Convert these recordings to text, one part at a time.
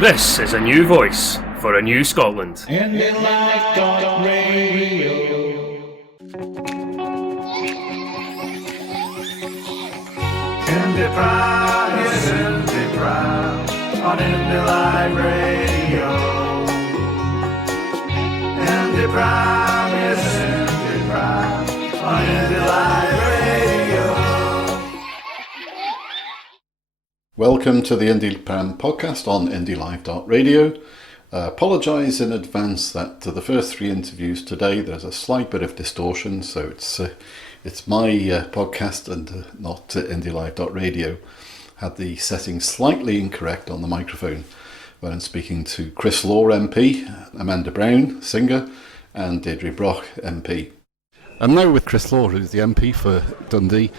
This is a new voice for a new Scotland. IndyLive.Radio. IndyPram, yes, IndyPram on IndyLive.Radio. IndyPram, yes, IndyPram on IndyLive.Radio. Welcome to the IndyPram podcast on IndyLive.Radio. Apologise in advance that the first three interviews today there's a slight bit of distortion, so it's my podcast and not IndyLive.Radio. Had the settings slightly incorrect on the microphone when I'm speaking to Chris Law MP, Amanda Brown, singer, and Deidre Brock MP. I'm now with Chris Law, who's the MP for Dundee.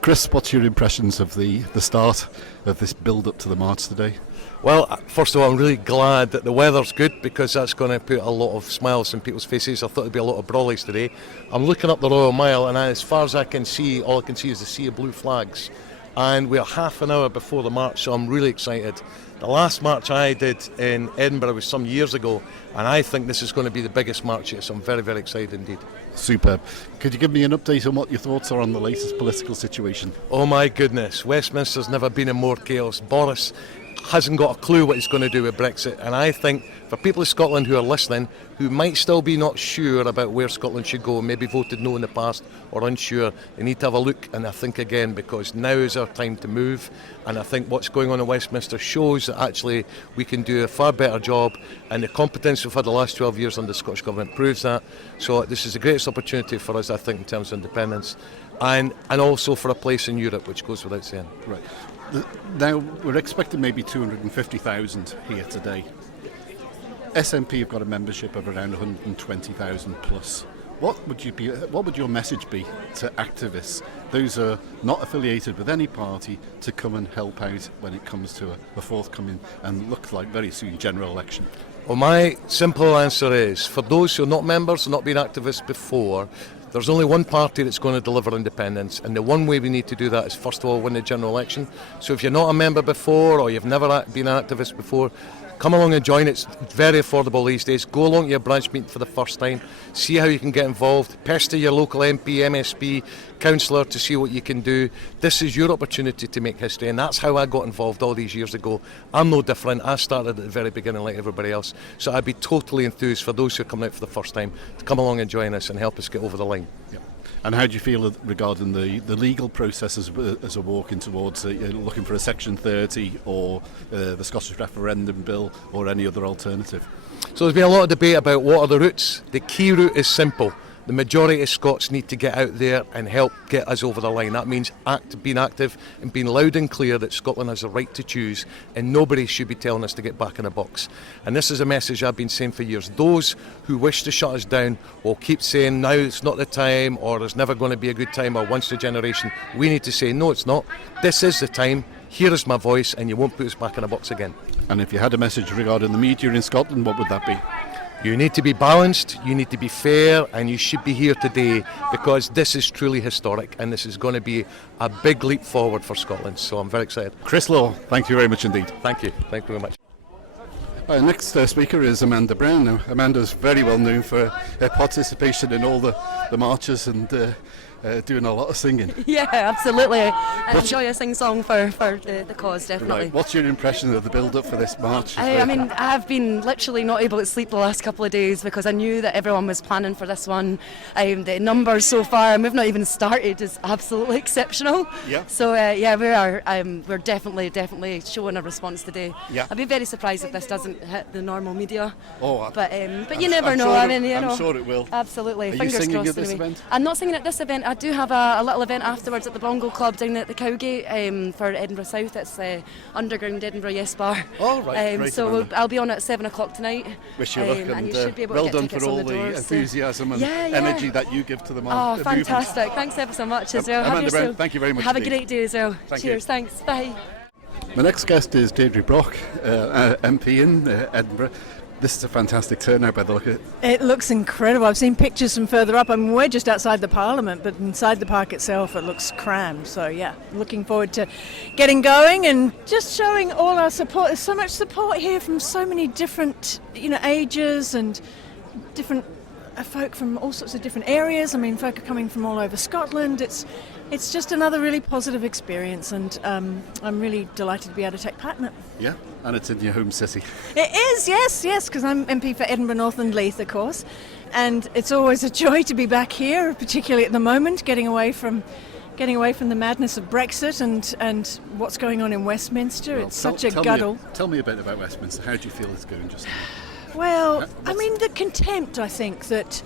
Chris, what's your impressions of the start of this build-up to the march today? Well, first of all, I'm really glad that the weather's good because that's going to put a lot of smiles on people's faces. I thought there'd be a lot of brawlies today. I'm looking up the Royal Mile and as far as I can see, all I can see is the sea of blue flags. And we're half an hour before the march, so I'm really excited. The last march I did in Edinburgh was some years ago, and I think this is going to be the biggest march yet, so I'm very, very excited indeed. Superb. Could you give me an update on what your thoughts are on the latest political situation? Oh my goodness, Westminster's never been in more chaos. Boris hasn't got a clue what he's going to do with Brexit, and I think for people in Scotland who are listening, who might still be not sure about where Scotland should go, maybe voted no in the past or unsure, they need to have a look and I think again, because now is our time to move, and I think what's going on in Westminster shows that actually we can do a far better job, and the competence we've had the last 12 years under the Scottish Government proves that. So this is the greatest opportunity for us, I think, in terms of independence and also for a place in Europe, which goes without saying. Right. Now, we're expecting maybe 250,000 here today. SNP have got a membership of around 120,000 plus. What would your message be to activists, those who are not affiliated with any party, to come and help out when it comes to a forthcoming and looks like very soon general election? Well, my simple answer is, for those who are not members and not been activists before, there's only one party that's going to deliver independence, and the one way we need to do that is first of all win the general election. So if you're not a member before or you've never been an activist before, come along and join. It's very affordable these days. Go along to your branch meeting for the first time, see how you can get involved, pester your local MP, MSP, councillor to see what you can do. This is your opportunity to make history, and that's how I got involved all these years ago. I'm no different. I started at the very beginning like everybody else, so I'd be totally enthused for those who are coming out for the first time to come along and join us and help us get over the line. Yeah. And how do you feel regarding the legal process as we're walking towards looking for a Section 30 or the Scottish referendum bill or any other alternative? So there's been a lot of debate about what are the routes. The key route is simple. The majority of Scots need to get out there and help get us over the line. That means being active and being loud and clear that Scotland has the right to choose, and nobody should be telling us to get back in a box. And this is a message I've been saying for years. Those who wish to shut us down will keep saying now it's not the time, or there's never going to be a good time, or once in a generation. We need to say no, it's not. This is the time. Here is my voice, and you won't put us back in a box again. And if you had a message regarding the media in Scotland, what would that be? You need to be balanced, you need to be fair, and you should be here today because this is truly historic and this is going to be a big leap forward for Scotland. So I'm very excited. Chris Law, thank you very much indeed. Thank you. Thank you very much. Our next speaker is Amanda Brown. Now, Amanda's very well known for her participation in all the marches and doing a lot of singing. Yeah, absolutely. I enjoy a sing-song for the cause, definitely. Right. What's your impression of the build-up for this march? I mean, I've been literally not able to sleep the last couple of days because I knew that everyone was planning for this one. The numbers so far, and we've not even started, is absolutely exceptional. Yeah. So yeah, we are. We're definitely showing a response today. Yeah. I'd be very surprised if this doesn't hit the normal media. Oh, but you never know. Sure I'm sure it will. Absolutely. Are Fingers you singing crossed. at this anyway. event? I'm not singing at this event. I do have a little event afterwards at the Bongo Club down at the Cowgate for Edinburgh South. It's Underground Edinburgh Yes Bar. Oh, right. Great, so I'll be on at 7 o'clock tonight. Wish you luck, and you should be able well to get done tickets for all on the the doors, enthusiasm and energy that you give to the march. Oh, fantastic. Thanks ever so much as well. Amanda Brown, thank you very much. Have indeed. a great day as well. Cheers, thanks. Bye. My next guest is Deidre Brock, MP in Edinburgh. This is a fantastic turnout by the look of it. It looks incredible. I've seen pictures from further up. I mean, we're just outside the Parliament, but inside the park itself, it looks crammed. So, yeah, looking forward to getting going and just showing all our support. There's so much support here from so many different, ages and different folk from all sorts of different areas. I mean, folk are coming from all over Scotland. It's just another really positive experience, and I'm really delighted to be able to take part in it. Yeah, and it's in your home city. It is, yes, because I'm MP for Edinburgh North and Leith, of course, and it's always a joy to be back here, particularly at the moment, getting away from the madness of Brexit and what's going on in Westminster. Well, it's such a guddle. Tell me a bit about Westminster. How do you feel it's going just now? Well, I mean, the contempt, I think, that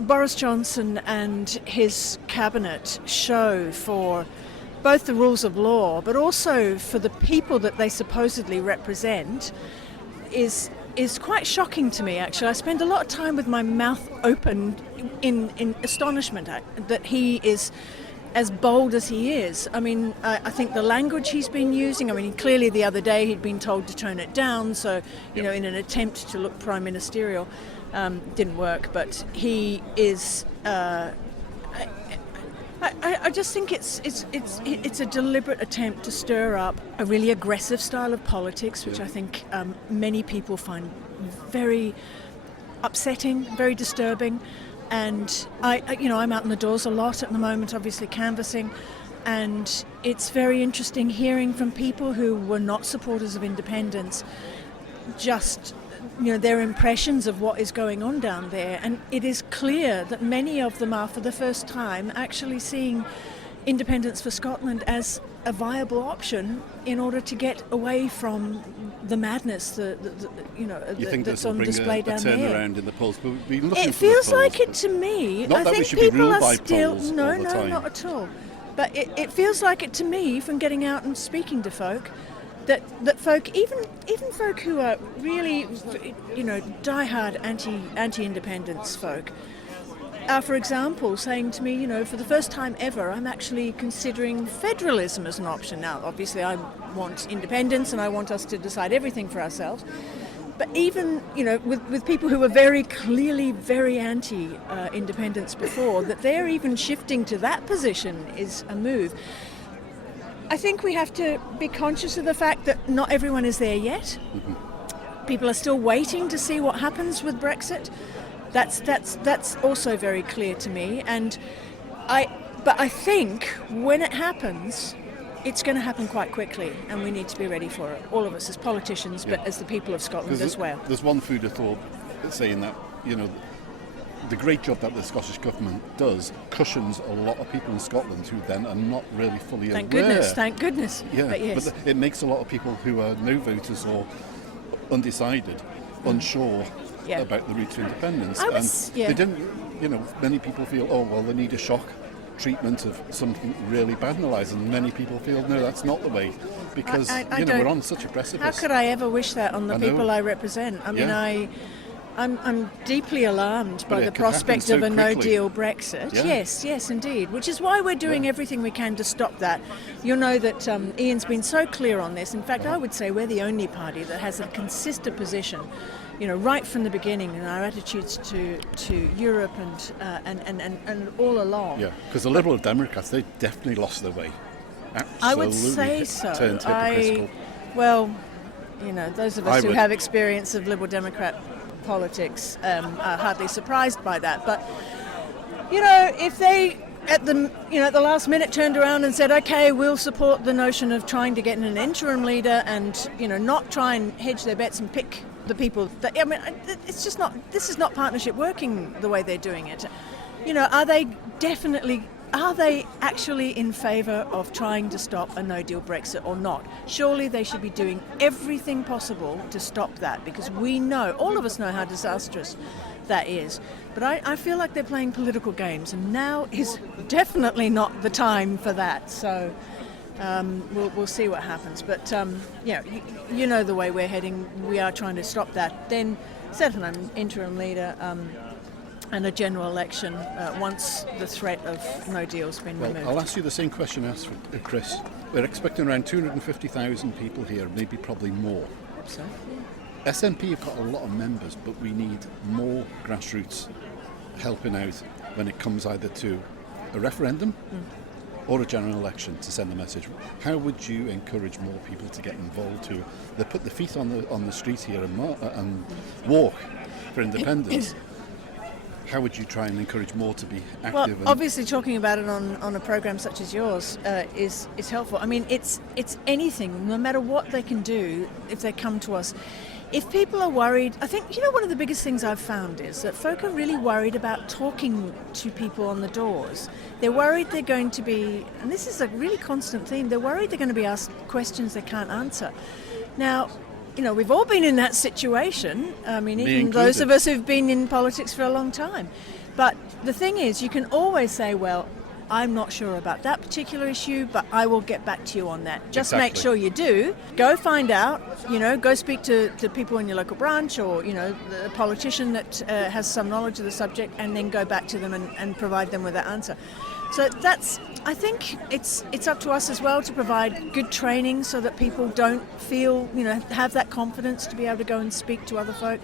Boris Johnson and his cabinet show for both the rules of law, but also for the people that they supposedly represent, is quite shocking to me, actually. I spend a lot of time with my mouth open in astonishment that he is as bold as he is. I mean, I think the language he's been using, I mean, clearly the other day he'd been told to tone it down, so, in an attempt to look prime ministerial, didn't work, but he is... I just think it's a deliberate attempt to stir up a really aggressive style of politics, which I think many people find very upsetting, very disturbing. And I'm out in the doors a lot at the moment, obviously canvassing, and it's very interesting hearing from people who were not supporters of independence, just their impressions of what is going on down there. And it is clear that many of them are, for the first time, actually seeing independence for Scotland as a viable option in order to get away from the madness that's on display down there. You think this will bring a turnaround in the polls? But we've been looking it for the feels polls, like it to me. Not I that think we should people be ruled are by still polls no, all the time. not at all. But it feels like it to me from getting out and speaking to folk. That folk, even folk who are really, diehard anti-independence folk, are, for example, saying to me, for the first time ever, I'm actually considering federalism as an option. Now, obviously, I want independence and I want us to decide everything for ourselves. But even, with people who were very clearly very anti-independence before, that they're even shifting to that position is a move. I think we have to be conscious of the fact that not everyone is there yet. Mm-hmm. People are still waiting to see what happens with Brexit. That's also very clear to me. But I think when it happens, it's going to happen quite quickly, and we need to be ready for it. All of us as politicians, but as the people of Scotland as well. There's one food of thought saying that the great job that the Scottish Government does cushions a lot of people in Scotland who then are not really fully Thank aware. Thank goodness. Yeah, but yes. But it makes a lot of people who are no voters or undecided unsure about the route to independence. They didn't, many people feel, they need a shock treatment of something really bad in their lives, and many people feel, no, that's not the way, because we're on such a precipice. How could I ever wish that on the people I represent? I mean, I'm deeply alarmed by the prospect of a no-deal Brexit. Yeah. Yes, indeed. Which is why we're doing everything we can to stop that. You'll know that Ian's been so clear on this. In fact, I would say we're the only party that has a consistent position, right from the beginning in our attitudes to Europe and all along. Yeah, because the Liberal Democrats, they definitely lost their way. Absolutely. I would say so. Turned hypocritical. Those of us who have experience of Liberal Democrat politics are hardly surprised by that. But if they at the last minute turned around and said, okay, we'll support the notion of trying to get in an interim leader and not try and hedge their bets and pick the people that, it's just not, this is not partnership working the way they're doing it. Are they actually in favour of trying to stop a no-deal Brexit or not? Surely they should be doing everything possible to stop that, because we know, all of us know how disastrous that is. But I feel like they're playing political games, and now is definitely not the time for that. So we'll see what happens. But you know the way we're heading. We are trying to stop that. Then set an interim leader and a general election once the threat of no deal's been removed. I'll ask you the same question I asked for Chris. We're expecting around 250,000 people here, maybe probably more. So. SNP have got a lot of members, but we need more grassroots helping out when it comes either to a referendum or a general election to send a message. How would you encourage more people to get involved who they put their feet on the street here and walk for independence? How would you try and encourage more to be active? Well, obviously talking about it on a program such as yours is helpful. I mean, it's anything, no matter what they can do if they come to us. If people are worried, I think, one of the biggest things I've found is that folk are really worried about talking to people on the doors. They're worried they're going to be, and this is a really constant theme, they're worried they're going to be asked questions they can't answer. Now, we've all been in that situation. I mean, even those of us who've been in politics for a long time. But the thing is, you can always say, well, I'm not sure about that particular issue, but I will get back to you on that. Just make sure you do. Go find out, go speak to people in your local branch or, the politician that has some knowledge of the subject, and then go back to them and provide them with that answer. So I think it's up to us as well to provide good training so that people don't feel, have that confidence to be able to go and speak to other folk.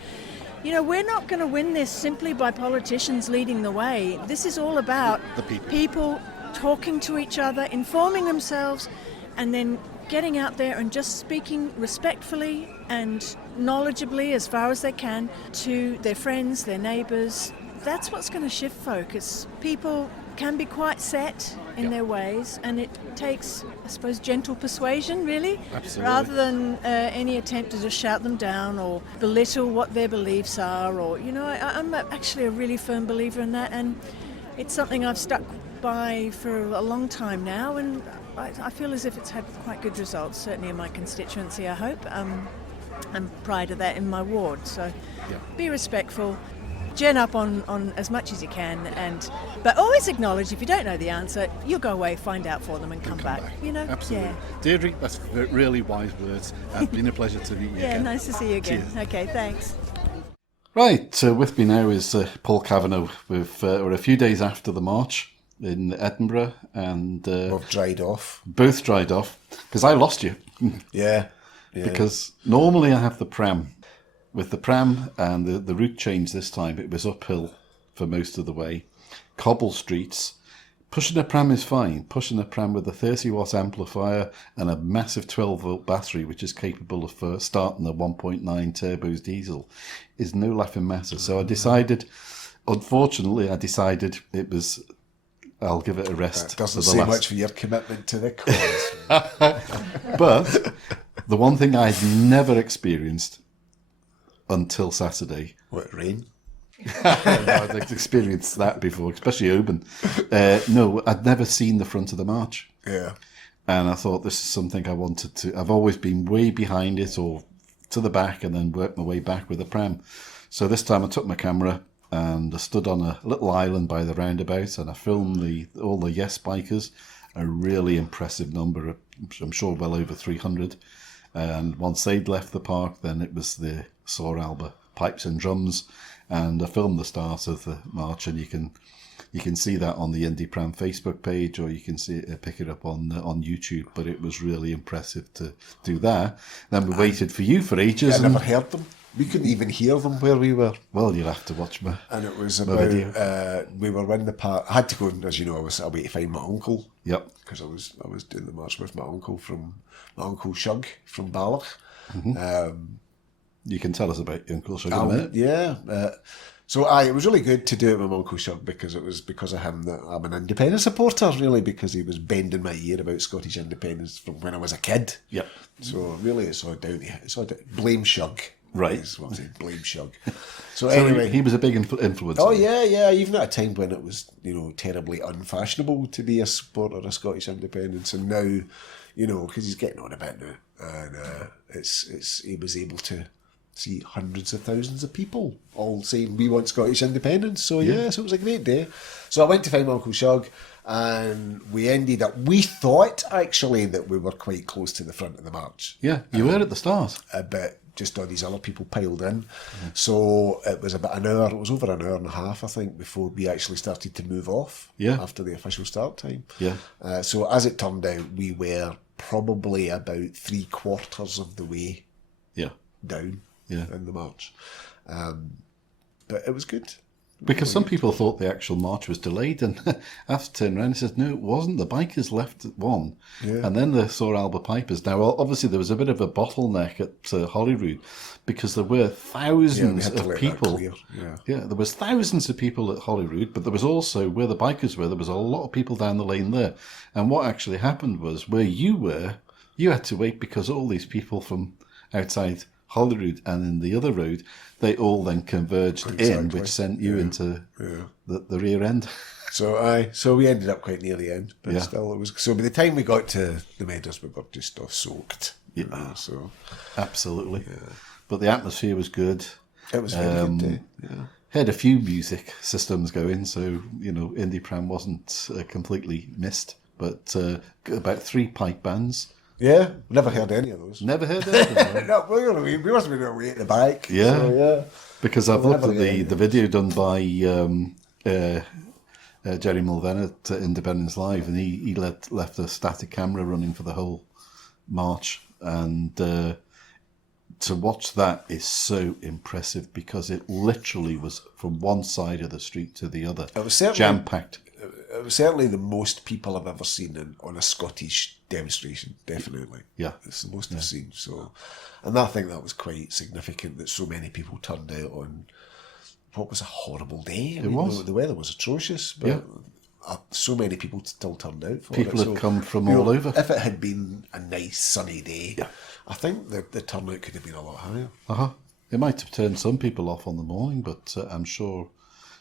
We're not going to win this simply by politicians leading the way. This is all about the people talking to each other, informing themselves, and then getting out there and just speaking respectfully and knowledgeably as far as they can to their friends, their neighbours. That's what's going to shift folk. People can be quite set in their ways, and it takes, I suppose, gentle persuasion, really. Absolutely. Rather than any attempt to just shout them down or belittle what their beliefs are. Or, I'm actually a really firm believer in that, and it's something I've stuck by for a long time now, and I feel as if it's had quite good results, certainly in my constituency, I hope. And prior to that in my ward. So be respectful. Gen up on as much as you can, but always acknowledge if you don't know the answer, you'll go away, find out for them, and come back. Absolutely. Yeah. Deirdre, that's really wise words. It's been a pleasure to meet you again. Nice to see you again. Cheers. Okay, thanks. Right, with me now is Paul Kavanagh. We're a few days after the march in Edinburgh, and both dried off. Both dried off because I lost you. Yeah. Because normally I have the pram. With the pram and the route change this time, it was uphill for most of the way. Cobble streets. Pushing a pram is fine. Pushing a pram with a 30-watt amplifier and a massive 12-volt battery, which is capable of starting a 1.9 turbos diesel, is no laughing matter. So unfortunately, I decided it was, I'll give it a rest. That doesn't say much for your commitment to the cause. But the one thing I'd never experienced until Saturday. What, rain? I'd experienced that before, especially Oban. No, I'd never seen the front of the march. Yeah. And I thought this is something I wanted to. I've always been way behind it or to the back and then worked my way back with a pram. So this time I took my camera and I stood on a little island by the roundabout and I filmed all the Yes bikers, a really impressive number, I'm sure well over 300. And once they'd left the park, then it was the Saw Alba pipes and drums, and I filmed the start of the march, and you can see that on the IndyPram Facebook page, or you can pick it up on YouTube. But it was really impressive to do that. Then we waited for you for ages. I never heard them. We couldn't even hear them where we were. Well, you'll have to watch my. And it was about we were in the park. I had to go, as you know, I was away to find my uncle. Yep. Because I was doing the march with my uncle Shug from Balloch. Mm-hmm. You can tell us about your Uncle Shug in a minute. Yeah. So it was really good to do it with my Uncle Shug because it was because of him that I'm an independence supporter, really, because he was bending my ear about Scottish independence from when I was a kid. Yep. So really it's all down to blame Shug. Right. Is what I'm saying, blame Shug. So anyway, he was a big influence. Oh yeah. Even at a time when it was, terribly unfashionable to be a supporter of Scottish independence, and now, because he's getting on a bit now, and he was able to see hundreds of thousands of people all saying we want Scottish independence. So so it was a great day. So I went to find my Uncle Shug, and we thought actually that we were quite close to the front of the march. Yeah, you were at the start. But just all these other people piled in. Mm-hmm. So it was about an hour, it was over an hour and a half, I think, before we actually started to move off after the official start time. Yeah. So as it turned out, we were probably about 3/4 of the way down. in the march. But it was good. Because some people thought the actual march was delayed, and after turning around and says, no, it wasn't. The bikers left at 1, and then they saw Albert Pipers. Now, obviously, there was a bit of a bottleneck at Holyrood because there were thousands of people. There was thousands of people at Holyrood, but there was also, where the bikers were, there was a lot of people down the lane there. And what actually happened was, where you were, you had to wait because all these people from outside Holyrood and in the other road, they all then converged in, which sent you into the rear end. So we ended up quite near the end, but still it was. So by the time we got to the Meadows, we got just soaked. So absolutely. But the atmosphere was good. It was a very good day. Had a few music systems going, so IndyPram wasn't completely missed. But about 3 pipe bands. Yeah, never heard any of those. Never heard any of them. No, we must have been away at the back. Yeah, so, because I've looked at the video done by Jerry Mulven at Independence Live, and he left a static camera running for the whole march, and to watch that is so impressive because it literally was from one side of the street to the other. It was jam-packed. It was certainly the most people I've ever seen on a Scottish demonstration, definitely. Yeah. It's the most I've seen. So, and I think that was quite significant that so many people turned out on what was a horrible day. It was. The weather was atrocious, but so many people still turned out for people it. Had come from all over. If it had been a nice sunny day, I think the turnout could have been a lot higher. It might have turned some people off on the morning, but I'm sure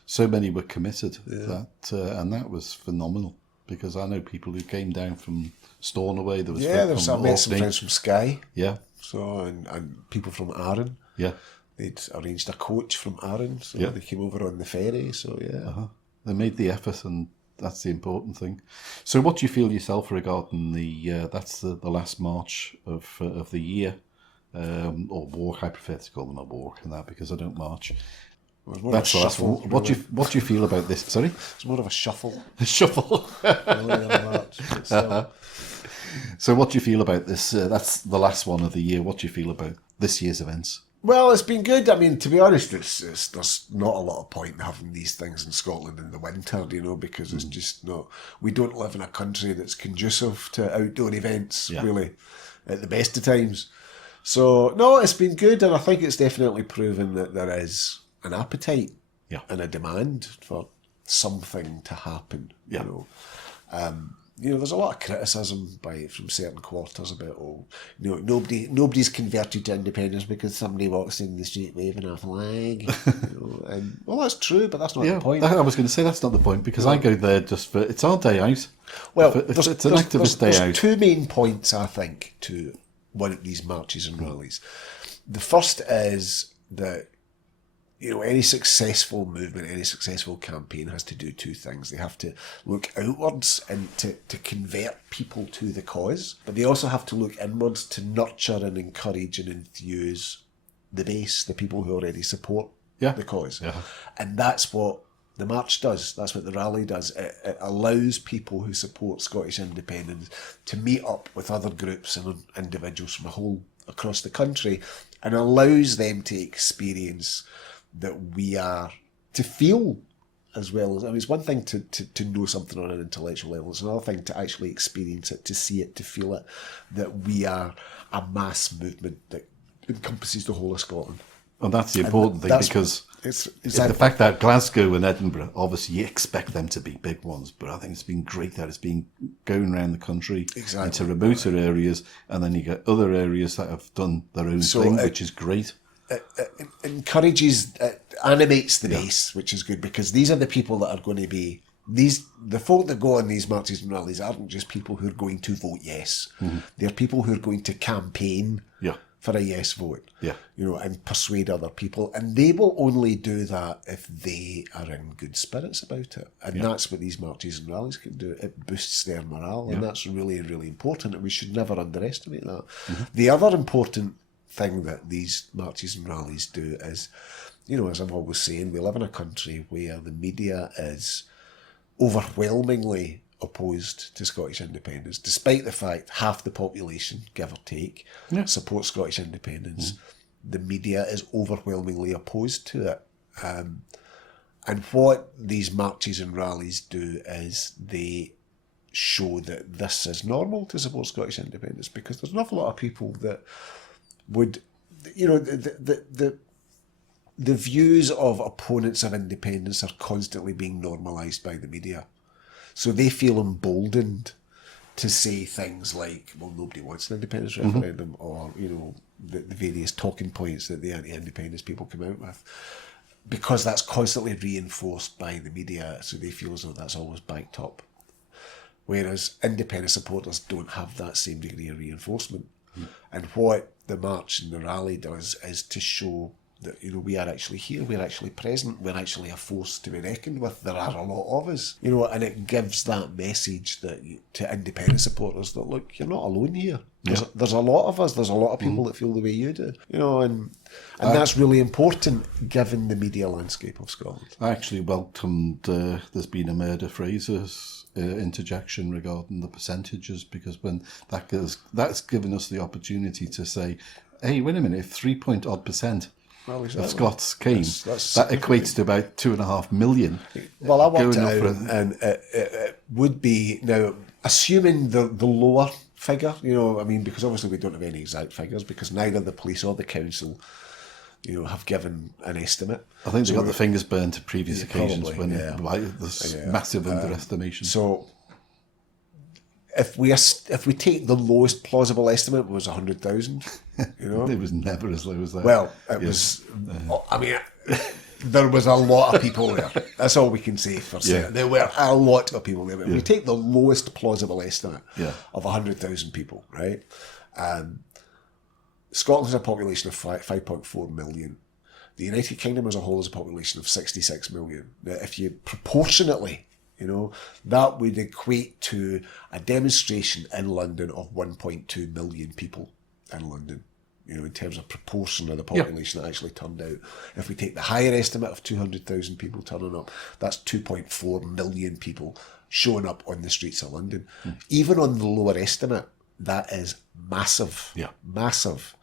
so many were committed that, and that was phenomenal because I know people who came down from Stornoway. There was I met some friends from Skye. Yeah. So and people from Arran. Yeah. They'd arranged a coach from Arran, so they came over on the ferry. So they made the effort, and that's the important thing. So, what do you feel yourself regarding the? That's the last march of the year, or walk. I prefer to call them a walk and that because I don't march. That's the last one. What do you feel about this? Sorry, it's more of a shuffle. A shuffle. So, what do you feel about this? That's the last one of the year. What do you feel about this year's events? Well, it's been good. I mean, to be honest, there's not a lot of point in having these things in Scotland in the winter, because it's just not. We don't live in a country that's conducive to outdoor events, really, at the best of times. So, no, it's been good, and I think it's definitely proven that there is an appetite and a demand for something to happen. There's a lot of criticism from certain quarters about nobody's converted to independence because somebody walks in the street waving a flag. And well, that's true, but that's not the point. I was going to say that's not the point because I go there just for it's our day out. Well, it's an activist day out. There's 2 main points I think to one of these marches and rallies. The first is that any successful movement, any successful campaign has to do 2 things. They have to look outwards and to convert people to the cause, but they also have to look inwards to nurture and encourage and enthuse the base, the people who already support the cause. And that's what the march does. That's what the rally does. It allows people who support Scottish independence to meet up with other groups and individuals from across the country and allows them to experience that we are to feel as well as, it's one thing to know something on an intellectual level, it's another thing to actually experience it, to see it, to feel it, that we are a mass movement that encompasses the whole of Scotland. And that's the important thing because it's the fact that Glasgow and Edinburgh, obviously you expect them to be big ones, but I think it's been great that it's been going around the country into remoter areas, and then you get other areas that have done their own thing, which is great. It encourages, animates the base, which is good because these are the people that are going to be the folk that go on these marches and rallies aren't just people who are going to vote yes. They're people who are going to campaign for a yes vote, and persuade other people, and they will only do that if they are in good spirits about it, and that's what these marches and rallies can do. It boosts their morale, and that's really, really important, and we should never underestimate that. The other important thing that these marches and rallies do is, as I'm always saying, we live in a country where the media is overwhelmingly opposed to Scottish independence, despite the fact half the population, give or take, support Scottish independence. the media is overwhelmingly opposed to it. And what these marches and rallies do is they show that this is normal to support Scottish independence, because there's an awful lot of people that would, you know, the views of opponents of independence are constantly being normalised by the media. So they feel emboldened to say things like, well, nobody wants an independence referendum, or, you know, the various talking points that the anti-independence people come out with, because that's constantly reinforced by the media, so they feel as though that's always backed up. Whereas independent supporters don't have that same degree of reinforcement. And what the march and the rally does is to show that, you know, we are actually here, we're actually present, we're actually a force to be reckoned with, there are a lot of us, you know, and it gives that message that to independent supporters that, look, you're not alone here. There's a lot of us, there's a lot of people that feel the way you do, you know, and that's really important given the media landscape of Scotland. I actually welcomed there's been a Murder Fraser's interjection regarding the percentages, because when that's given us the opportunity to say, hey, wait a minute, if 3-point-odd% of Scots came, that equates to about 2.5 million. Well, I worked it out, and it would be, now, assuming the lower figure, you know, I mean, because obviously we don't have any exact figures, because neither the police or the council, you know, have given an estimate. I think they got the fingers burned to previous occasions when there's massive underestimation. So if we take the lowest plausible estimate was 100,000, you know, it was never as low as that. Well, it was. I mean, there was a lot of people there. That's all we can say for certain. There were a lot of people there. But if we take the lowest plausible estimate of 100,000 people, right? Scotland has a population of 5.4 million. The United Kingdom as a whole has a population of 66 million. Now, if you proportionately, you know, that would equate to a demonstration in London of 1.2 million people in London, you know, in terms of proportion of the population that actually turned out. If we take the higher estimate of 200,000 people turning up, that's 2.4 million people showing up on the streets of London. Even on the lower estimate, that is massive. Massive.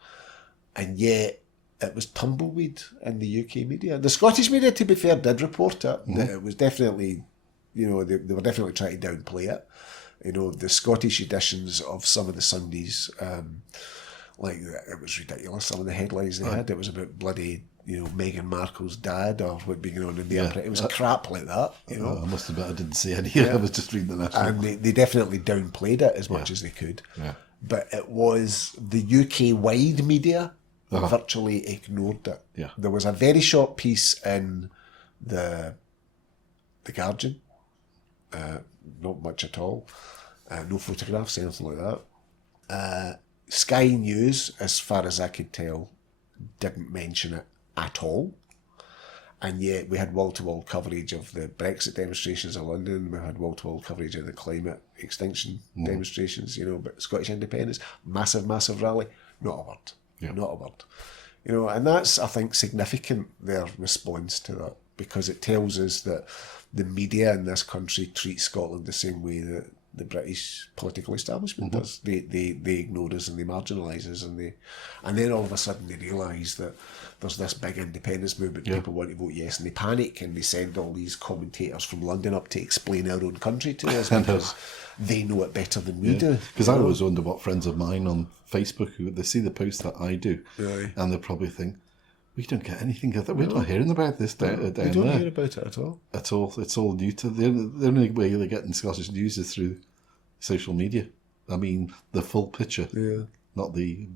And yet, it was tumbleweed in the UK media. The Scottish media, to be fair, did report it. It was definitely, you know, they were definitely trying to downplay it. You know, the Scottish editions of some of the Sundays, like, it was ridiculous, some of the headlines they had. It was about bloody, you know, Meghan Markle's dad, or what being on in the Emperor. It was crap like that, you know. I must admit, I didn't see any. I was just reading the national. And they definitely downplayed it as much as they could. But it was the UK-wide media virtually ignored it. There was a very short piece in the Guardian, not much at all, no photographs, anything like that. Sky News, as far as I could tell, didn't mention it at all. And yet we had wall-to-wall coverage of the Brexit demonstrations in London, we had wall-to-wall coverage of the climate extinction demonstrations, you know, but Scottish independence, massive, massive rally, not a word, not a word. You know, and that's, I think, significant, their response to that, because it tells us that the media in this country treats Scotland the same way that the British political establishment does. They ignore us and they marginalise us, and then all of a sudden they realise that there's this big independence movement, people want to vote yes, and they panic and they send all these commentators from London up to explain our own country to us because they know it better than we do. Because I always wonder what friends of mine on Facebook, who they see the post that I do, and they probably think, we don't get anything of that. We're not hearing about this down there. We don't hear about it at all. At all. It's all new to them. The only way they're getting Scottish news is through social media. I mean, the full picture, not the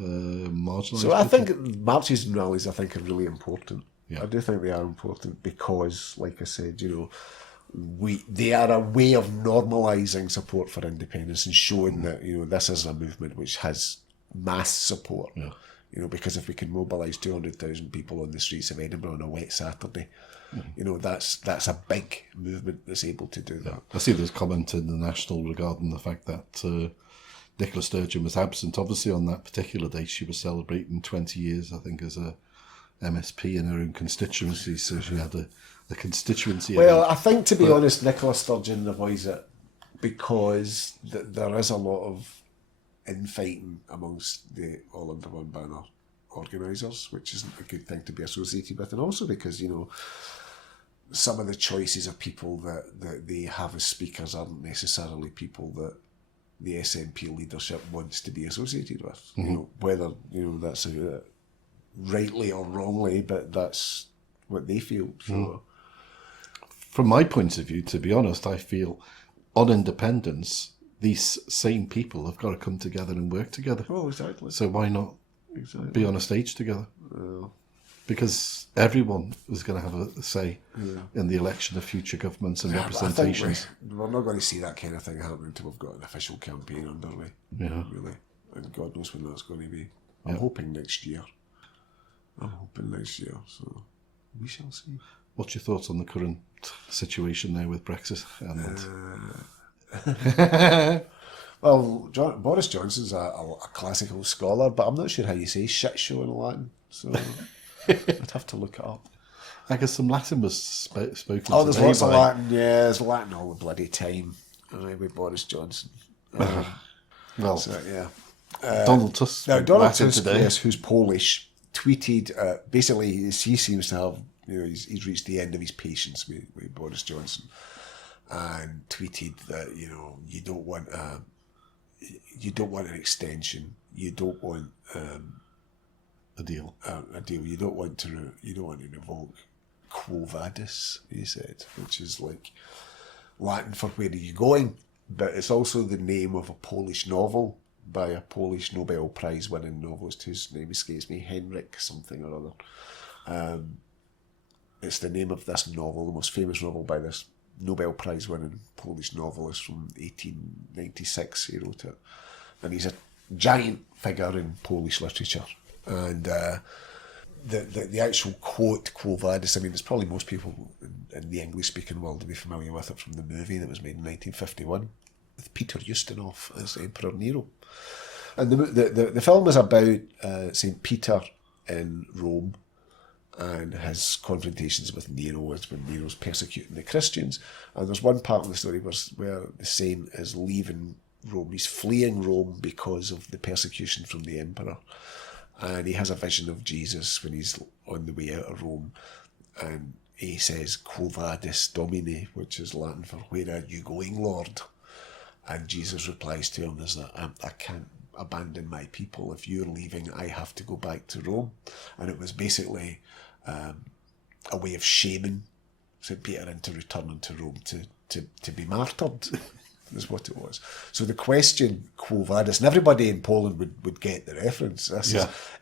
marginalised. So I think marches and rallies, I think, are really important. I do think they are important because, like I said, you know, they are a way of normalising support for independence and showing that, you know, this is a movement which has mass support. You know, because if we can mobilise 200,000 people on the streets of Edinburgh on a wet Saturday, you know, that's a big movement that's able to do that. I see there's comment in the National regarding the fact that Nicola Sturgeon was absent. Obviously, on that particular day, she was celebrating 20 years, I think, as a MSP in her own constituency, so she had a constituency. Well, I think, to be honest, Nicola Sturgeon avoids it because there is a lot of infighting amongst the All Under One Banner organisers, which isn't a good thing to be associated with, and also because, you know, some of the choices of people that they have as speakers aren't necessarily people that the SNP leadership wants to be associated with. You know, whether, you know, that's rightly or wrongly, but that's what they feel. So, from my point of view, to be honest, I feel on independence, these same people have got to come together and work together. Oh, exactly. So why not be on a stage together? Because everyone is going to have a say in the election of future governments and representations. We're not going to see that kind of thing happen until we've got an official campaign underway. Yeah. Really. And God knows when that's going to be. I'm hoping next year. So we shall see. What's your thoughts on the current situation there with Brexit? Well, Boris Johnson's a classical scholar, but I'm not sure how you say shit show in Latin, so I'd have to look it up. I guess some Latin was spoken. Oh, there's lots of Latin. Yeah, there's Latin all the bloody time. With Boris Johnson. Well, so, yeah. Donald Tusk. Now, Donald Tusk, yes, who's Polish, tweeted. Basically, he seems to have, you know, he's reached the end of his patience with Boris Johnson, and tweeted that, you know, you don't want an extension. You don't want a deal. You don't want to revoke Quo Vadis, he said, which is like Latin for where are you going, but it's also the name of a Polish novel by a Polish Nobel Prize winning novelist whose name escapes me, Henryk something or other. It's the name of this novel, the most famous novel by this Nobel Prize winning Polish novelist from 1896. He wrote it, and he's a giant figure in Polish literature. And the actual quote, Quo Vadis, I mean, it's probably most people in the English-speaking world will be familiar with it from the movie that was made in 1951 with Peter Ustinov as Emperor Nero. And the film is about St. Peter in Rome and his confrontations with Nero when Nero's persecuting the Christians. And there's one part of the story where the saint is leaving Rome. He's fleeing Rome because of the persecution from the emperor. And he has a vision of Jesus when he's on the way out of Rome. And he says, Quo Vadis Domine, which is Latin for, where are you going, Lord? And Jesus replies to him, I can't abandon my people. If you're leaving, I have to go back to Rome. And it was basically a way of shaming St. Peter into returning to Rome to be martyred. Is what it was. So the question, Quo Vadis, and everybody in Poland would get the reference.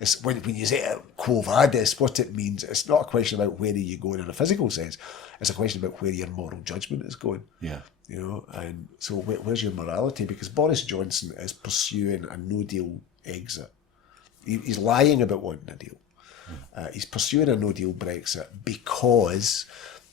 It's when you say Quo Vadis, what it means, it's not a question about where are you going in a physical sense. It's a question about where your moral judgment is going. Yeah. You know, and so where's your morality? Because Boris Johnson is pursuing a no-deal exit. He's lying about wanting a deal. He's pursuing a no-deal Brexit because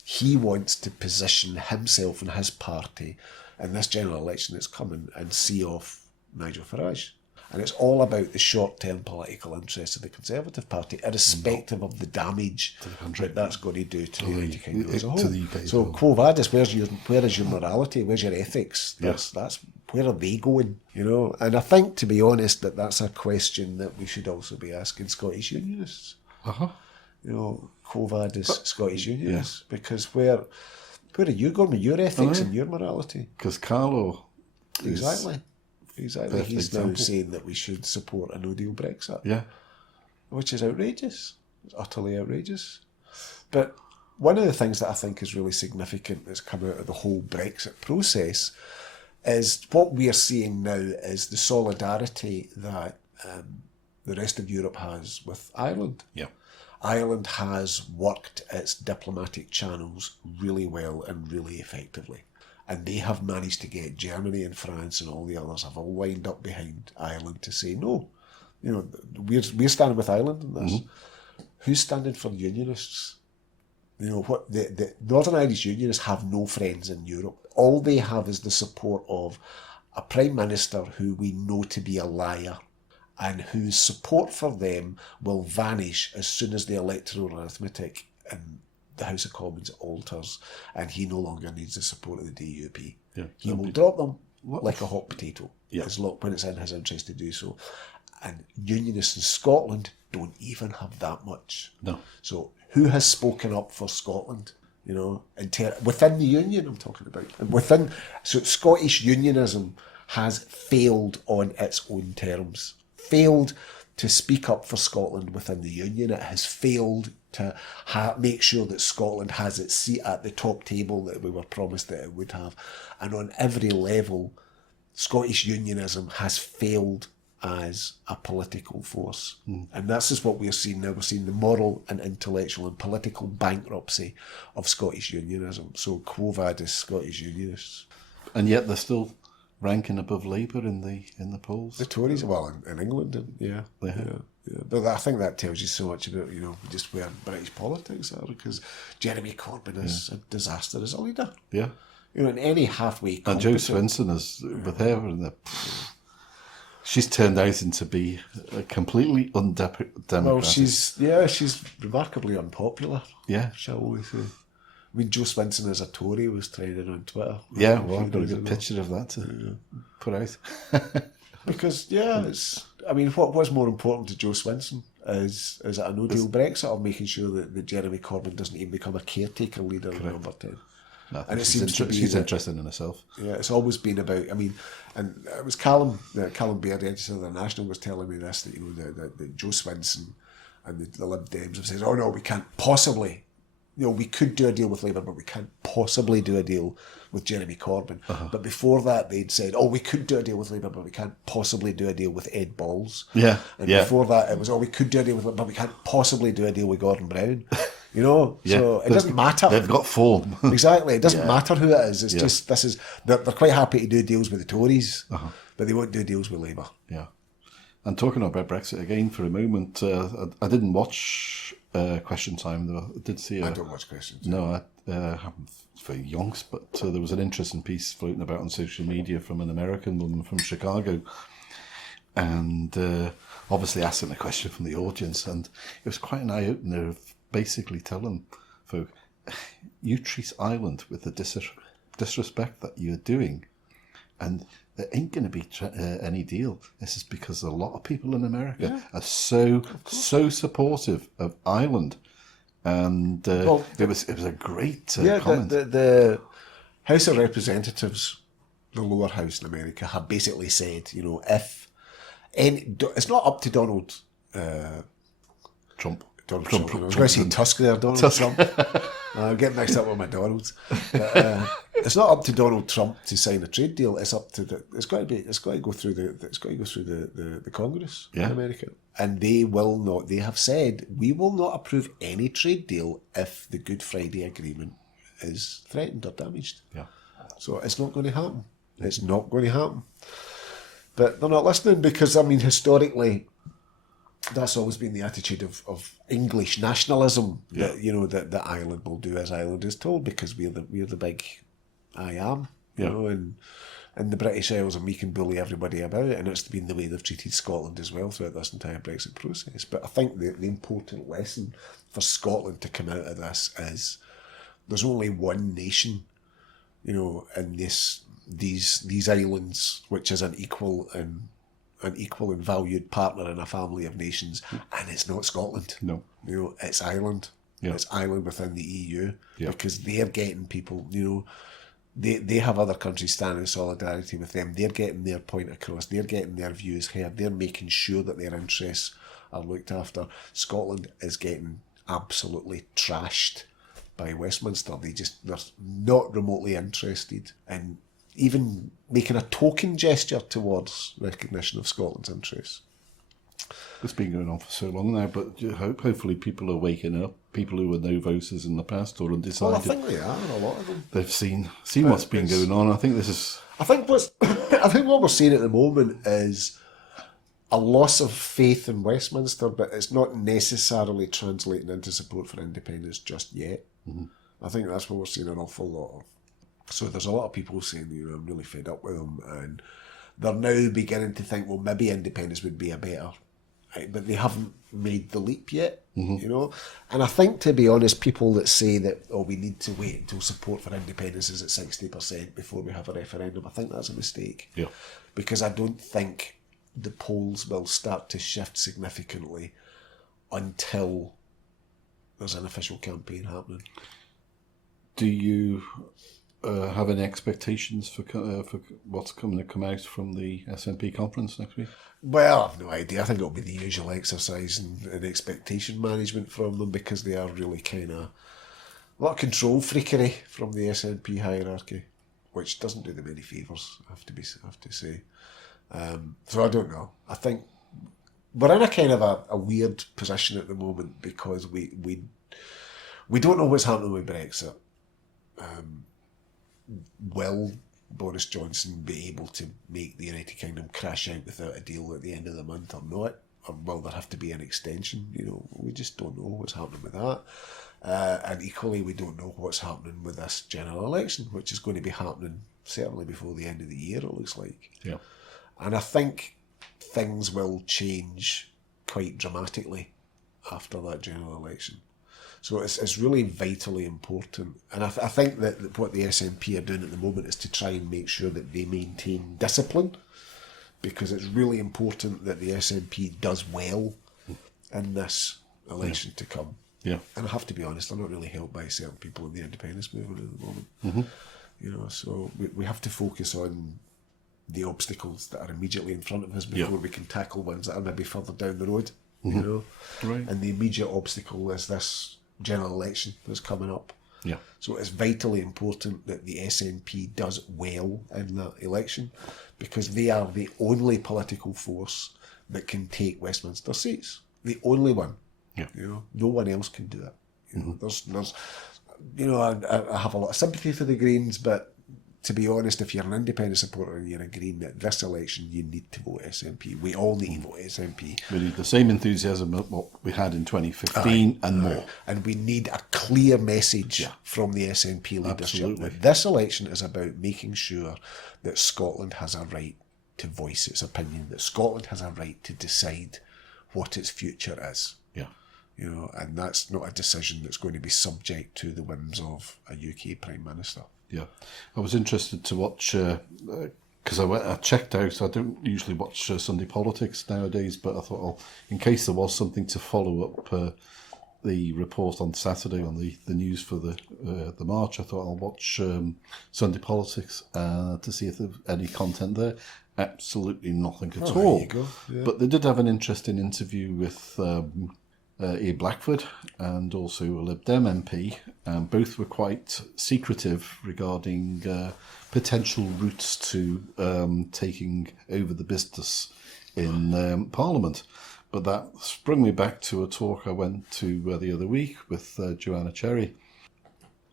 he wants to position himself and his party in this general election that's coming and see off Nigel Farage. And it's all about the short-term political interests of the Conservative Party, irrespective of the damage that that's going to do to the United Kingdom as a whole. So, Quo Vadis, where is your morality? Where's your ethics? That's where are they going? You know, and I think, to be honest, that's a question that we should also be asking Scottish Unionists. You know, Quo Vadis Scottish Unionists, because where are you going with your ethics and your morality? Because Carlo Exactly. He's now saying that we should support a no-deal Brexit. Yeah. Which is outrageous. It's utterly outrageous. But one of the things that I think is really significant that's come out of the whole Brexit process is what we are seeing now is the solidarity that the rest of Europe has with Ireland. Yeah. Ireland has worked its diplomatic channels really well and really effectively. And they have managed to get Germany and France and all the others have all lined up behind Ireland to say, no, you know, we're standing with Ireland in this. Mm-hmm. Who's standing for unionists? You know, what the Northern Irish unionists have no friends in Europe. All they have is the support of a Prime Minister who we know to be a liar and whose support for them will vanish as soon as the electoral arithmetic in the House of Commons alters and he no longer needs the support of the DUP. Yeah, he will drop them like a hot potato when it's in his interest to do so. And unionists in Scotland don't even have that much. No. So who has spoken up for Scotland? You know, within the union I'm talking about. And so Scottish unionism has failed on its own terms. Failed to speak up for Scotland within the union. It has failed to make sure that Scotland has its seat at the top table that we were promised that it would have. And on every level, Scottish unionism has failed as a political force. And this is what we're seeing now. We're seeing the moral and intellectual and political bankruptcy of Scottish unionism. So quo vadis Scottish unionists. And yet they're still ranking above Labour in the polls. The Tories, well, in England, yeah. But I think that tells you so much about, you know, just where British politics are, because Jeremy Corbyn is a disaster as a leader. Yeah. You know, in any halfway And Jo Swinson is with her, and she's turned out into be a completely undemocratic. Well, she's remarkably unpopular. Yeah. Shall we say? I mean, Jo Swinson as a Tory was trending on Twitter. Yeah, well, I've got a good picture of that to put out. Because, what was more important to Jo Swinson is a no-deal Brexit, or making sure that Jeremy Corbyn doesn't even become a caretaker leader in number 10. No, And it seems to be she's that- interested in herself. Yeah, it's always been about. I mean, and it was Callum Baird, the editor of the National, was telling me this, that, you know, that Jo Swinson and the Lib Dems have said, "Oh no, we can't possibly. You know, we could do a deal with Labour, but we can't possibly do a deal with Jeremy Corbyn." But before that, they'd said, "Oh, we could do a deal with Labour, but we can't possibly do a deal with Ed Balls." Yeah, And yeah. before that, it was, "Oh, we could do a deal with Labour, but we can't possibly do a deal with Gordon Brown." You know, Yeah. so it doesn't matter. They've got form. Exactly. It doesn't Yeah. matter who it is. It's just, they're quite happy to do deals with the Tories, but they won't do deals with Labour. Yeah. And talking about Brexit again for a moment, I didn't watch Question Time, though. I did see I don't watch questions. No, I haven't for yonks, but there was an interesting piece floating about on social media from an American woman from Chicago, and obviously asking a question from the audience, and it was quite an eye-opener of basically telling folk, you treat Ireland with the disrespect that you're doing, and there ain't going to be any deal. This is because a lot of people in America are so supportive of Ireland, and it was a great comment. The House of Representatives, the lower house in America, have basically said, you know, if it's not up to Donald Trump. I was going to say Tusk there, Donald Trump. I'm getting mixed up with my Donalds. But, it's not up to Donald Trump to sign a trade deal. It's up to it's got to go through the Congress in America, and they will not. They have said, we will not approve any trade deal if the Good Friday Agreement is threatened or damaged. Yeah. So it's not going to happen. It's not going to happen. But they're not listening, because, I mean, historically, that's always been the attitude of English nationalism, that, you know, that Ireland will do as Ireland is told, because we're the big I am, you know, and the British Isles, and we can bully everybody about it, and it's been the way they've treated Scotland as well throughout this entire Brexit process. But I think the important lesson for Scotland to come out of this is there's only one nation, you know, in these islands, which is an equal and valued partner in a family of nations, and it's not Scotland. No. You know, it's Ireland. Yeah. It's Ireland within the EU, Yeah. because they're getting people, you know, they have other countries standing in solidarity with them. They're getting their point across. They're getting their views heard. They're making sure that their interests are looked after. Scotland is getting absolutely trashed by Westminster. They're not remotely interested in even making a token gesture towards recognition of Scotland's interests. It's been going on for so long now, but hopefully people are waking up. People who were no voters in the past or undecided. Well, I think they are, a lot of them. They've seen what's been going on. I think this is. I think what we're seeing at the moment is a loss of faith in Westminster, but it's not necessarily translating into support for independence just yet. Mm-hmm. I think that's what we're seeing an awful lot of. So there's a lot of people saying, you know, I'm really fed up with them, and they're now beginning to think, well, maybe independence would be a better, but they haven't made the leap yet, you know. And I think, to be honest, people that say that, oh, we need to wait until support for independence is at 60% before we have a referendum, I think that's a mistake. Yeah. Because I don't think the polls will start to shift significantly until there's an official campaign happening. Do you have any expectations for what's going to come out from the SNP conference next week? Well, I've no idea. I think it'll be the usual exercise and expectation management from them, because they are really kind of a lot of control freakery from the SNP hierarchy, which doesn't do them any favours, I have to say. So I don't know. I think we're in a kind of a weird position at the moment, because we don't know what's happening with Brexit. Will Boris Johnson be able to make the United Kingdom crash out without a deal at the end of the month or not? Or will there have to be an extension? We just don't know what's happening with that. And equally, we don't know what's happening with this general election, which is going to be happening certainly before the end of the year, it looks like. Yeah. And I think things will change quite dramatically after that general election. So it's really vitally important. And I think that what the SNP are doing at the moment is to try and make sure that they maintain discipline, because it's really important that the SNP does well in this election to come. Yeah. And I have to be honest, I'm not really helped by certain people in the independence movement at the moment. Mm-hmm. So we have to focus on the obstacles that are immediately in front of us before we can tackle ones that are maybe further down the road. Right. And the immediate obstacle is this general election that's coming up. Yeah. So it's vitally important that the SNP does well in that election, because they are the only political force that can take Westminster seats. The only one. Yeah. No one else can do it. There's I have a lot of sympathy for the Greens, but to be honest, if you're an independent supporter and you're a Green, at this election you need to vote SNP. We all need to vote SNP. We need the same enthusiasm that what we had in 2015 and more. And we need a clear message from the SNP leadership. Absolutely. That this election is about making sure that Scotland has a right to voice its opinion, that Scotland has a right to decide what its future is. Yeah. And that's not a decision that's going to be subject to the whims of a UK Prime Minister. Yeah, I was interested to watch, because I checked out, I don't usually watch Sunday politics nowadays, but I thought, in case there was something to follow up the report on Saturday on the news for the march, I thought I'll watch Sunday politics to see if there's any content there. Absolutely nothing at all. There you go. Yeah. But they did have an interesting interview with A. Blackford and also a Lib Dem MP, and both were quite secretive regarding potential routes to taking over the business in Parliament. But that sprung me back to a talk I went to the other week with Joanna Cherry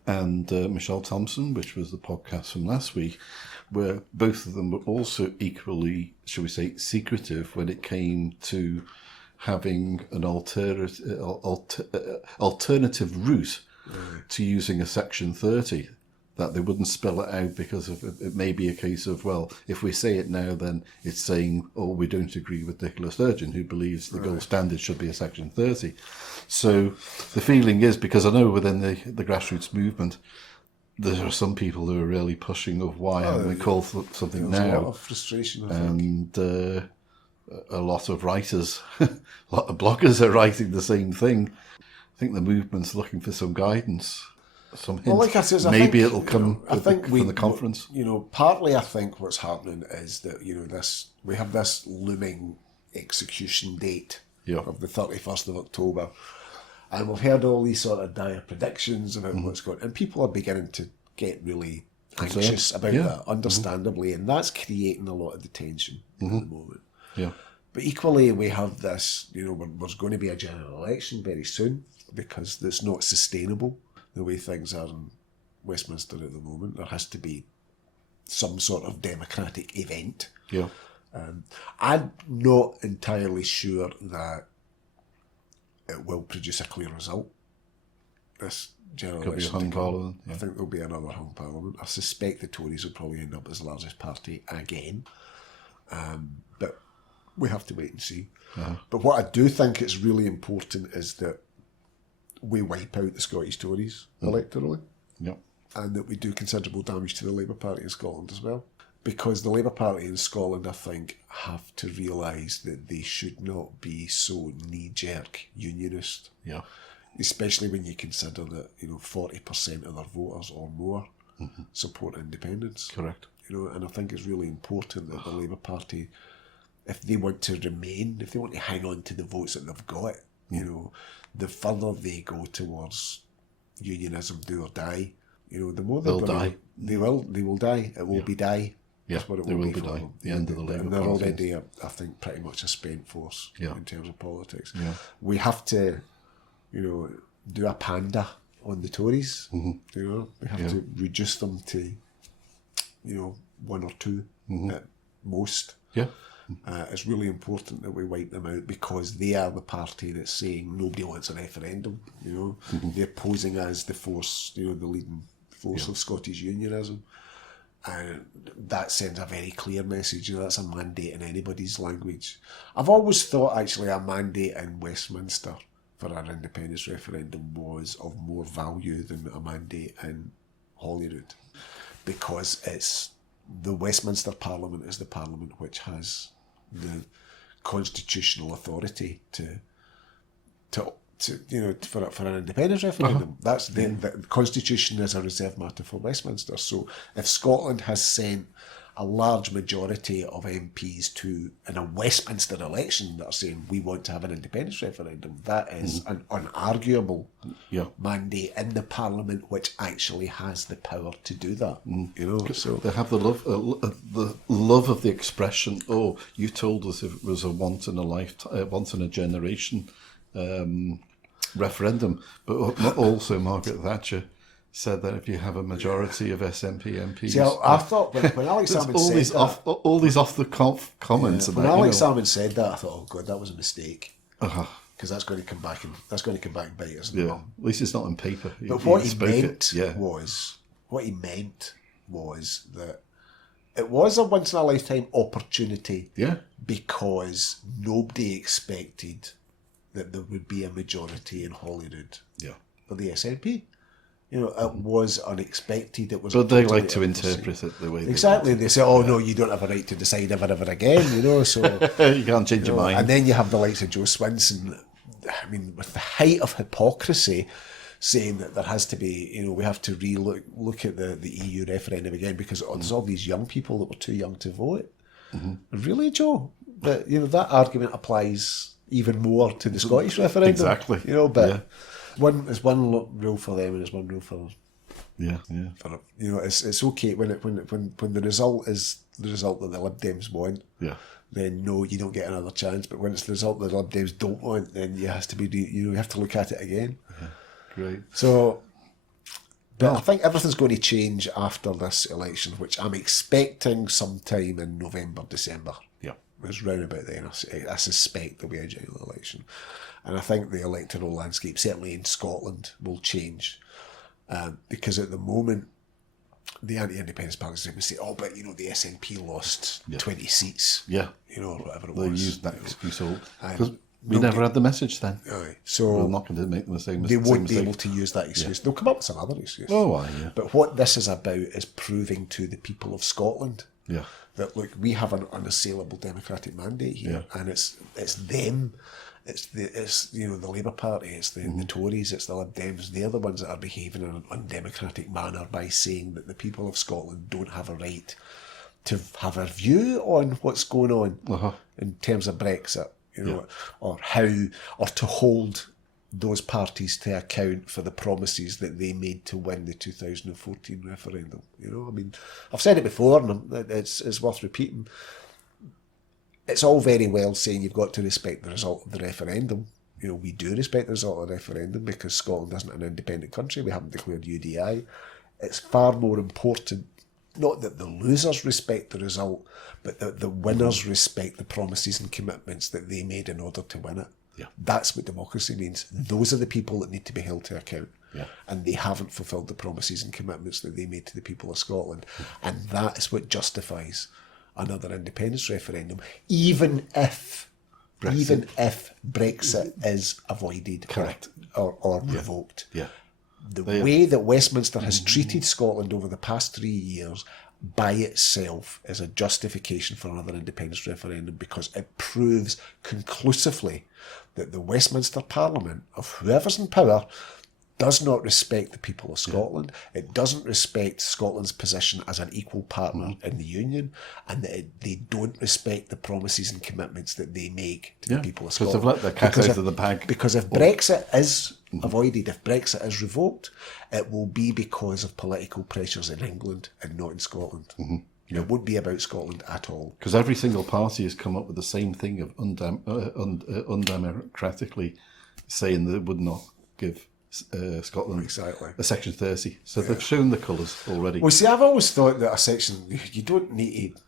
and Michelle Thompson, which was the podcast from last week, where both of them were also equally, shall we say, secretive when it came to having an alternative route to using a Section 30, that they wouldn't spell it out because it may be a case of, well, if we say it now, then it's saying, we don't agree with Nicola Sturgeon, who believes the gold standard should be a Section 30. So the feeling is, because I know within the grassroots movement, there are some people who are really pushing of why haven't we called something now. There's a lot of frustration, I think. And a lot of writers, a lot of bloggers are writing the same thing. I think the movement's looking for some guidance, some hint. Well, like I said, maybe I think, it'll come from the conference. Partly I think what's happening is that, we have this looming execution date of the 31st of October. And we've heard all these sort of dire predictions about what's going on. And people are beginning to get really anxious about that, understandably. And that's creating a lot of the tension at the moment. Yeah. But equally, we have this, there's going to be a general election very soon, because it's not sustainable the way things are in Westminster at the moment. There has to be some sort of democratic event. Yeah. I'm not entirely sure that it will produce a clear result, this general Could be a election. hung parliament. I think there'll be another hung parliament. I suspect the Tories will probably end up as the largest party again. But we have to wait and see. But what I do think is really important is that we wipe out the Scottish Tories electorally, Yeah. and that we do considerable damage to the Labour Party in Scotland as well. because the Labour Party in Scotland, I think, have to realise that they should not be so knee-jerk unionist. Yeah. Especially when you consider that, 40% of their voters or more support independence. Correct. And I think it's really important that the Labour Party, if they want to remain, if they want to hang on to the votes that they've got, the further they go towards unionism, do or die, the more they'll die. They will die. It will be die. Yeah, That's what it they will be for die. them. The end of the Labour And they're Party. already, I think, pretty much a spent force in terms of politics. Yeah. We have to, do a panda on the Tories. We have to reduce them to, one or two at most. Yeah. It's really important that we wipe them out because they are the party that's saying nobody wants a referendum. They're posing as the force, the leading force of Scottish unionism. And that sends a very clear message. That's a mandate in anybody's language. I've always thought, actually, a mandate in Westminster for an independence referendum was of more value than a mandate in Holyrood, because it's the Westminster Parliament is the Parliament which has the constitutional authority for an independence referendum. That's the Constitution is a reserved matter for Westminster. So if Scotland has sent a large majority of MPs in a Westminster election that are saying we want to have an independence referendum, that is an unarguable mandate in the Parliament which actually has the power to do that. So they have the love of the expression. Oh, you told us if it was a once in a generation referendum, but also Margaret Thatcher said that if you have a majority of SNP MPs... See, I thought when Alex Salmond said that... all these off-the-cuff comments about... When Alex Salmond said that, I thought, oh God, that was a mistake. Because that's going to come back and bite us in the bum. At least it's not on paper. But what he meant was that it was a once-in-a-lifetime opportunity because nobody expected that there would be a majority in Holyrood for the SNP. It was unexpected. It was. But they like to interpret it the way they exactly. They say, "Oh no, you don't have a right to decide ever again." So you can't change your mind. And then you have the likes of Joe Swinson. I mean, with the height of hypocrisy, saying that there has to be, we have to look at the EU referendum again because there's all these young people that were too young to vote. Really, Joe? But that argument applies even more to the Scottish referendum. Exactly. But it's one rule for them and it's one rule for for it's okay when the result is the result that the Lib Dems want. Then no, you don't get another chance. But when it's the result that the Lib Dems don't want, then you have to look at it again. Great. So, but I think everything's going to change after this election, which I'm expecting sometime in November, December. It's round about then. I suspect there'll be a general election. And I think the electoral landscape, certainly in Scotland, will change. Because at the moment, the anti-independence parties would say, oh, but, the SNP lost 20 seats. Or whatever it was. They used that excuse because we never had the message then. So we're not going to make the same mistake. They won't be mistake. able to use that excuse. They'll come up with some other excuse. But what this is about is proving to the people of Scotland that, look, we have an unassailable democratic mandate here, and it's them. It's the Labour Party, it's the Tories, it's the Lib Dems. They're the ones that are behaving in an undemocratic manner by saying that the people of Scotland don't have a right to have a view on what's going on in terms of Brexit, or to hold those parties to account for the promises that they made to win the 2014 referendum. I mean, I've said it before, and it's worth repeating. It's all very well saying you've got to respect the result of the referendum. We do respect the result of the referendum because Scotland isn't an independent country. We haven't declared UDI. It's far more important, not that the losers respect the result, but that the winners respect the promises and commitments that they made in order to win it. That's what democracy means. Those are the people that need to be held to account. And they haven't fulfilled the promises and commitments that they made to the people of Scotland. And that is what justifies another independence referendum, even if Brexit is avoided or revoked. The way that Westminster has treated Scotland over the past 3 years by itself is a justification for another independence referendum, because it proves conclusively that the Westminster Parliament, of whoever's in power, does not respect the people of Scotland. It doesn't respect Scotland's position as an equal partner in the Union, and that they don't respect the promises and commitments that they make to the people of Scotland. Because they've let their cat out of the bag. Because if Brexit is avoided, if Brexit is revoked, it will be because of political pressures in England and not in Scotland. It won't be about Scotland at all. Because every single party has come up with the same thing of undemocratically saying that it would not give Scotland a Section 30. So they've shown the colours already. Well, see, I've always thought that a section, you don't need to,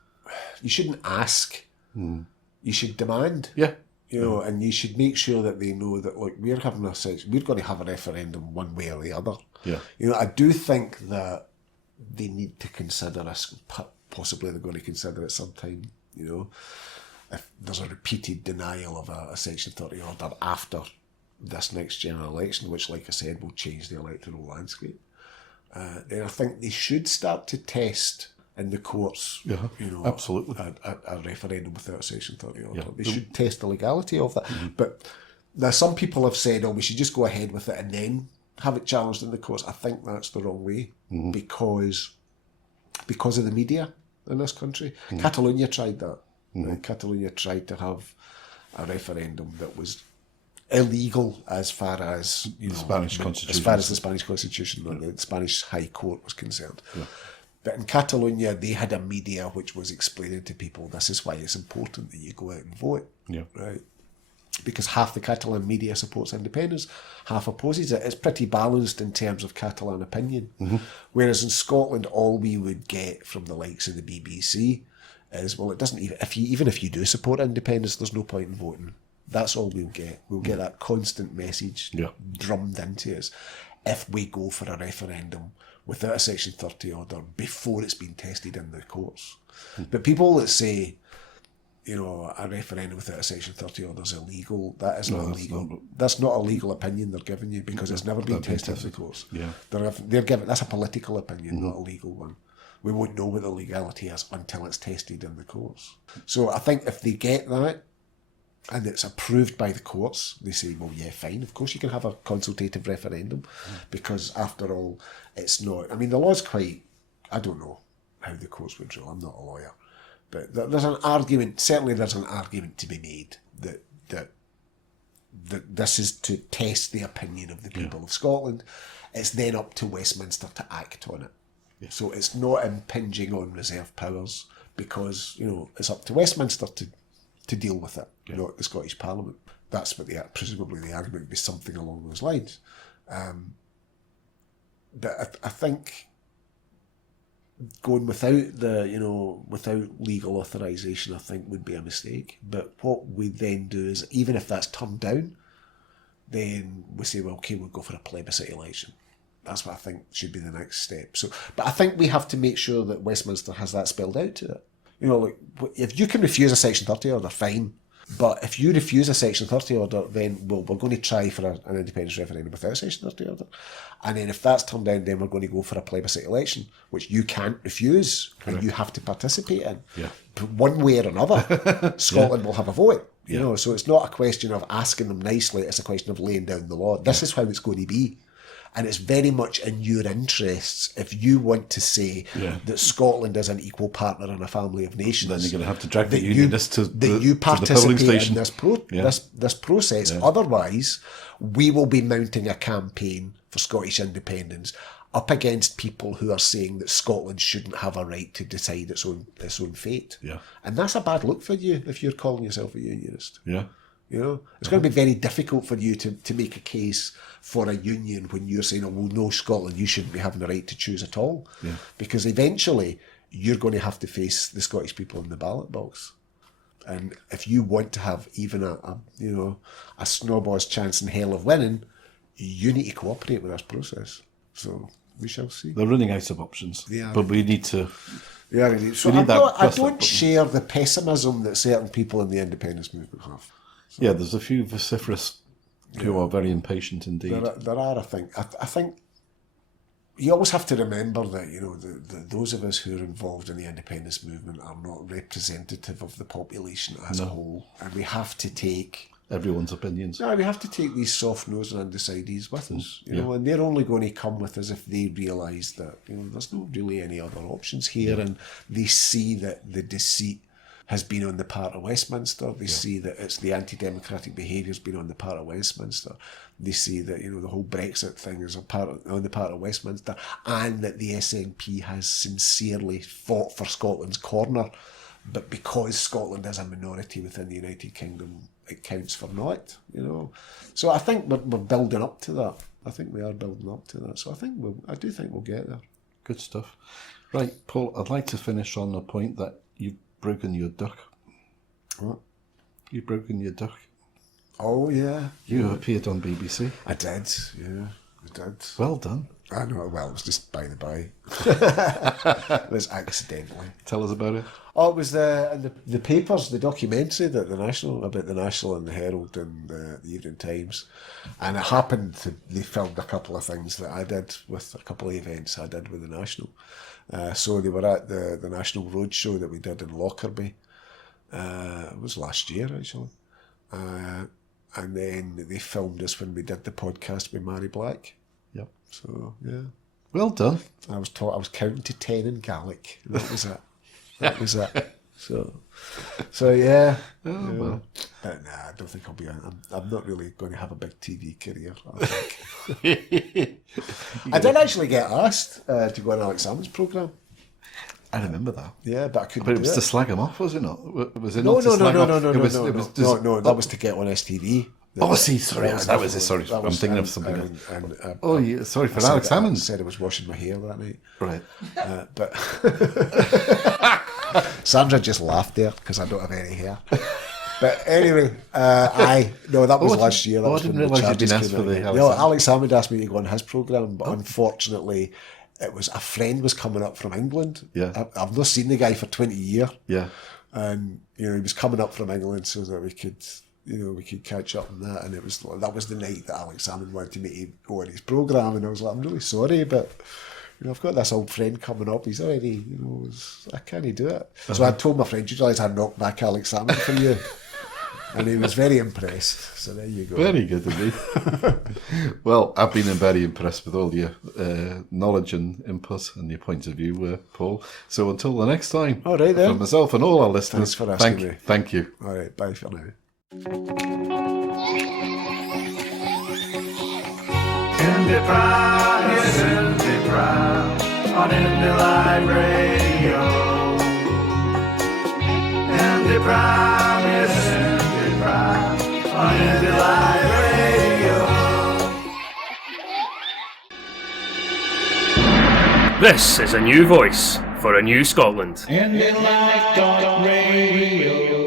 you shouldn't ask, you should demand. Yeah. You know, and you should make sure that they know that, look, we're going to have a referendum one way or the other. Yeah. You know, I do think that they need to consider us, possibly they're going to consider it sometime, you know, if there's a repeated denial of a Section 30 order after this next general election, which, like I said, will change the electoral landscape. Then I think they should start to test in the courts, you know, absolutely, a referendum without a Section 30 order. They should test the legality of that. But now some people have said, we should just go ahead with it and then have it challenged in the courts. I think that's the wrong way, because of the media in this country. Catalonia tried that. Catalonia tried to have a referendum that was illegal as far as the Spanish Constitution or the Spanish High Court was concerned. But in Catalonia, they had a media which was explaining to people, this is why it's important that you go out and vote, right? Because half the Catalan media supports independence, half opposes it. It's pretty balanced in terms of Catalan opinion. Whereas in Scotland, all we would get from the likes of the BBC is, well, it doesn't even if you do support independence, there's no point in voting. That's all we'll get. We'll get that constant message drummed into us if we go for a referendum without a Section 30 order before it's been tested in the courts. But people that say, you know, a referendum without a Section 30 order is illegal, that is not illegal. That's not a legal opinion they're giving you, because it's never been tested in the courts. They're giving, that's a political opinion, not a legal one. We won't know what the legality is until it's tested in the courts. So I think if they get that, and it's approved by the courts, they say, well, yeah, fine, of course you can have a consultative referendum, because after all, it's not, I mean, the law's quite, I don't know how the courts would rule, I'm not a lawyer, but there's an argument, certainly there's an argument to be made that this is to test the opinion of the people of Scotland. It's then up to Westminster to act on it. So it's not impinging on reserve powers, because, you know, it's up to Westminster to deal with it, not the Scottish Parliament. That's what presumably the argument would be, something along those lines. But I think going without legal authorisation, I think would be a mistake. But what we then do is, even if that's turned down, then we say, well, okay, we'll go for a plebiscite election. That's what I think should be the next step. So, but I think we have to make sure that Westminster has that spelled out to it. You know, like, if you can refuse a Section 30 order, fine. But if you refuse a Section 30 order, then we're going to try for an independence referendum without a Section 30 order. And then if that's turned down, then we're going to go for a plebiscite election, which you can't refuse and you have to participate in. But one way or another, Scotland will have a vote. You know, so it's not a question of asking them nicely, it's a question of laying down the law. This is how it's going to be. And it's very much in your interests if you want to say that Scotland is an equal partner in a family of nations. Then you're going to have to drag the unionists to the polling station. In this process. Otherwise, we will be mounting a campaign for Scottish independence up against people who are saying that Scotland shouldn't have a right to decide its own fate. And that's a bad look for you if you're calling yourself a unionist. You know, it's going to be very difficult for you to make a case for a union when you're saying, oh, well, no, Scotland, you shouldn't be having the right to choose at all. Because eventually you're going to have to face the Scottish people in the ballot box. And if you want to have even a snowball's chance in hell of winning, you need to cooperate with this process. So we shall see. They're running out of options, but we need to... So I don't share the pessimism that certain people in the independence movement have. So, there's a few vociferous who are very impatient indeed. There are, I think. I think you always have to remember that, you know, those of us who are involved in the independence movement are not representative of the population as a whole, and we have to take everyone's opinions. No, we have to take these soft-nosed and undecideds with us, you know, and they're only going to come with us if they realise that, you know, there's not really any other options here, and they see that the deceit has been on the part of Westminster. They see that it's the anti-democratic behaviour's been on the part of Westminster. They see that, you know, the whole Brexit thing is on the part of Westminster, and that the SNP has sincerely fought for Scotland's corner, but because Scotland is a minority within the United Kingdom, it counts for naught, you know. So I think we're building up to that. I think we are building up to that. So I do think we'll get there. Good stuff. Right, Paul, I'd like to finish on a point that you've broken your duck. What? You've broken your duck. Oh, yeah. You appeared on BBC. I did, yeah. I did. Well done. I know, well, it was just by the by. It was accidentally. Tell us about it. Oh, it was the papers, the documentary that about the National and the Herald and the Evening Times. And it happened they filmed a couple of things that I did with a couple of events I did with the National. So they were at the National Roadshow that we did in Lockerbie. It was last year, actually. And then they filmed us when we did the podcast with Mary Black. Yep. So, yeah. Well done. I was counting to 10 in Gaelic. That was it. That was it. So yeah. Oh, well. But nah, I don't think I'll be on. I'm not really going to have a big TV career, I think. I did actually get asked to go on Alex Salmond's programme. I remember that. Yeah, but I couldn't But it was do to slag him off, was it not? Was it No, not to slag off? no, that was to get on STV. Sorry, I'm thinking of something else. Sorry for Alex Salmond. I said I was washing my hair that night. Right. But Sandra just laughed there because I don't have any hair. But anyway, that was last year. That was I didn't when the realise you'd been charges asked came for out. the Alex No, Salmond. Alex Salmond asked me to go on his programme, but unfortunately, it was a friend was coming up from England. Yeah. I've not seen the guy for 20 years. Yeah. And, you know, he was coming up from England so that we could catch up on that. And that was the night that Alex Salmond wanted me to go on his programme. And I was like, I'm really sorry, but, you know, I've got this old friend coming up. He's already, you know, I can't do it. So I told my friend, you realise I knocked back Alex Salmond for you? And he was very impressed. So there you go. Very good indeed. Well, I've been very impressed with all your knowledge and input and your point of view, Paul. So until the next time, all right then. From myself and all our listeners, Thanks for asking me. Thank you. All right, bye for now. IndyPram is IndyPram on IndyLive.Radio. IndyPram is IndyPram on IndyLive.Radio. This is a new voice for a new Scotland. IndyLive.Radio.